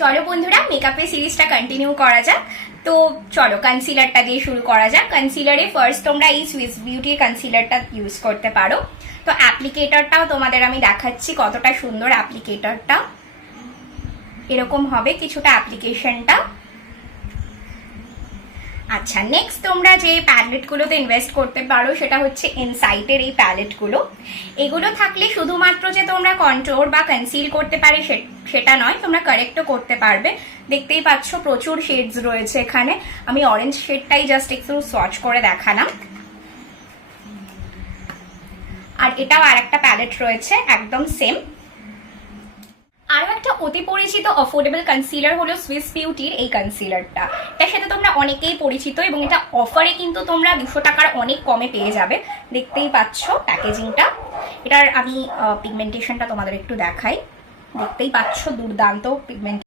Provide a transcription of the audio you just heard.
চলো বন্ধুরা মেকআপের সিরিজটা কন্টিনিউ করা যাক। তো চলো কনসিলারটা দিয়ে শুরু করা যাক। কনসিলারে ফার্স্ট তোমরা এই সুইস বিউটির কনসিলারটা ইউজ করতে পারো। তো অ্যাপ্লিকেটরটাও তোমাদের আমি দেখাচ্ছি কতটা সুন্দর অ্যাপ্লিকেটরটা। এরকম হবে কিছুটা অ্যাপ্লিকেশনটা। আচ্ছা, নেক্সট তোমরা যে প্যালেটগুলোতে ইনভেস্ট করতে পারো সেটা হচ্ছে ইনসাইটের এই প্যালেটগুলো। এগুলো থাকলে শুধুমাত্র যে তোমরা কন্ট্রোল বা কনসিল করতে পারে সেটা নয়, তোমরা কারেক্টও করতে পারবে। দেখতেই পাচ্ছ প্রচুর শেডস রয়েছে এখানে। আমি অরেঞ্জ শেডটাই জাস্ট একটু সোয়াচ করে দেখালাম। আর এটাও আর একটা প্যালেট রয়েছে একদম সেম। আরো একটা অতি পরিচিত অফোর্ডেবল কনসিলার হলো সুইস বিউটির এই কনসিলারটা। এটার সাথে তোমরা অনেকেই পরিচিত এবং এটা অফারে কিন্তু তোমরা 200 টাকার অনেক কমে পেয়ে যাবে। দেখতেই পাচ্ছ প্যাকেজিংটা। এটার আমি পিগমেন্টেশনটা তোমাদের একটু দেখাই। দেখতেই পাচ্ছ দুর্দান্ত পিগমেন্ট